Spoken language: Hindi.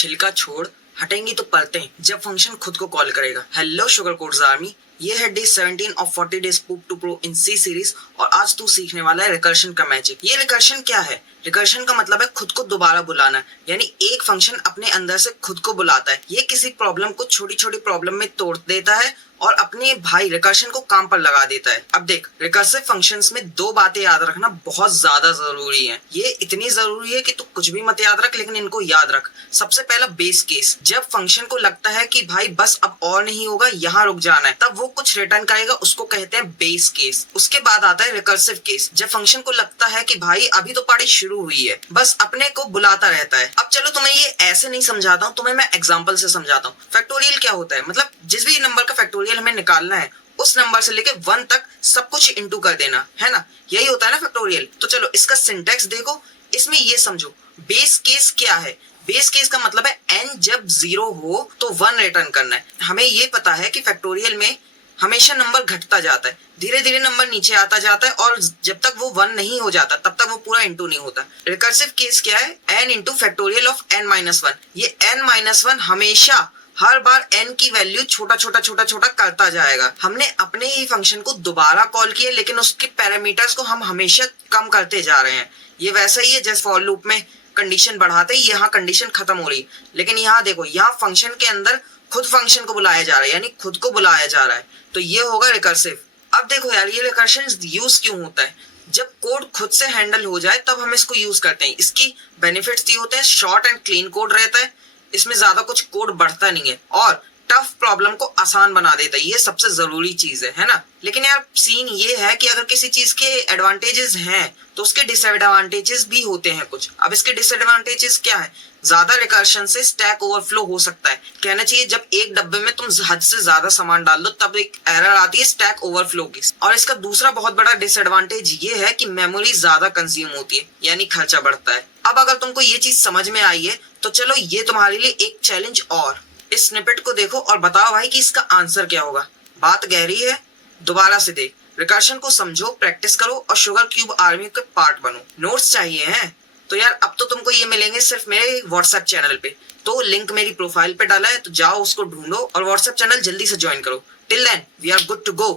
छिलका छोड़, हटेंगी तो परतें जब फंक्शन खुद को कॉल करेगा। हेलो शुगर कोड्स आर्मी, ये है day 17 of 40 days poop to pro in C series और आज तू सीखने वाला है रिकर्शन का मैजिक। ये रिकर्शन क्या है? रिकर्शन का मतलब है खुद को दोबारा बुलाना, यानी एक फंक्शन अपने अंदर से खुद को बुलाता है। ये किसी प्रॉब्लम को छोटी छोटी प्रॉब्लम में तोड़ देता है और अपने भाई रिकर्शन को काम पर लगा देता है। अब देख, रिकर्सिव फंक्शंस में दो बातें याद रखना बहुत ज्यादा जरूरी है। ये इतनी जरूरी है कि तू कुछ भी मत याद रख, लेकिन इनको याद रख। सबसे पहला बेस केस, जब फंक्शन को लगता है कि भाई बस अब और नहीं होगा, यहाँ रुक जाना है, तब वो कुछ रिटर्न करेगा, उसको कहते हैं बेस केस। उसके बाद आता है रिकर्सिव केस, जब फंक्शन को लगता है कि भाई अभी तो पार्टी शुरू हुई है, बस अपने को बुलाता रहता है। अब चलो तुम्हें ये ऐसे नहीं समझाता हूँ, तुम्हें मैं एग्जाम्पल से समझाता हूँ। फैक्टोरियल क्या होता है? मतलब जिस भी नंबर का फैक्टोरियल हमें निकालना है, उस नंबर से लेके 1 तक सब कुछ इंटू कर देना है ना, यही होता है ना फैक्टोरियल। तो चलो इसका सिंटैक्स देखो, इसमें ये समझो बेस केस क्या है। बेस केस का मतलब है n जब 0 हो तो 1 रिटर्न करना है। हमें ये पता है कि फैक्टोरियल में हमेशा नंबर घटता जाता है, धीरे धीरे नंबर नीचे आता जाता है और जब तक वो 1 नहीं हो जाता तब तक वो पूरा इंटू नहीं होता। रिकर्सिव केस क्या है? n into factorial of n-1। ये n-1 हमेशा हर बार n की वैल्यू छोटा छोटा करता जाएगा। हमने अपने ही फंक्शन को दोबारा कॉल किया, लेकिन उसके पैरामीटर्स को हम हमेशा कम करते जा रहे हैं। ये वैसा ही है जैसे फॉर लूप में कंडीशन बढ़ाते ही यहाँ कंडीशन खत्म हो रही, लेकिन यहाँ देखो, यहाँ फंक्शन के अंदर खुद फंक्शन को बुलाया जा रहा है, यानी खुद को बुलाया जा रहा है, तो ये होगा रिकर्सिव। अब देखो यार, ये रिकर्शन यूज क्यों होता है? जब कोड खुद से हैंडल हो जाए तब हम इसको यूज करते हैं। इसकी बेनिफिट्स ये होते हैं, शॉर्ट एंड क्लीन कोड रहता है, इसमें ज्यादा कुछ कोड बढ़ता नहीं है और टफ प्रॉब्लम को आसान बना देता है। ये सबसे जरूरी चीज है ना। लेकिन यार सीन ये है कि अगर किसी चीज के एडवांटेजेस हैं तो उसके डिसएडवांटेजेस भी होते हैं कुछ। अब इसके डिसएडवांटेजेस क्या है? ज्यादा रिकर्शन से स्टैक ओवरफ्लो हो सकता है। कहना चाहिए जब एक डब्बे में तुम हद से ज्यादा सामान डाल दो तब एक एरर आती है स्टैक ओवरफ्लो की। और इसका दूसरा बहुत बड़ा डिसएडवांटेज ये है कि मेमोरी ज्यादा कंज्यूम होती है, यानी खर्चा बढ़ता है। अब अगर तुमको ये चीज समझ में आई है तो चलो ये तुम्हारे लिए एक चैलेंज और। इस स्निपेट को देखो और बताओ भाई कि इसका आंसर क्या होगा। बात गहरी है, दोबारा से देख, रिकर्शन को समझो, प्रैक्टिस करो और शुगर क्यूब आर्मी के पार्ट बनो। नोट्स चाहिए हैं तो यार अब तो तुमको ये मिलेंगे सिर्फ मेरे व्हाट्सएप चैनल पे, तो लिंक मेरी प्रोफाइल पे डाला है, तो जाओ उसको ढूंढो और व्हाट्सएप चैनल जल्दी से ज्वाइन करो। Till then we are good to go.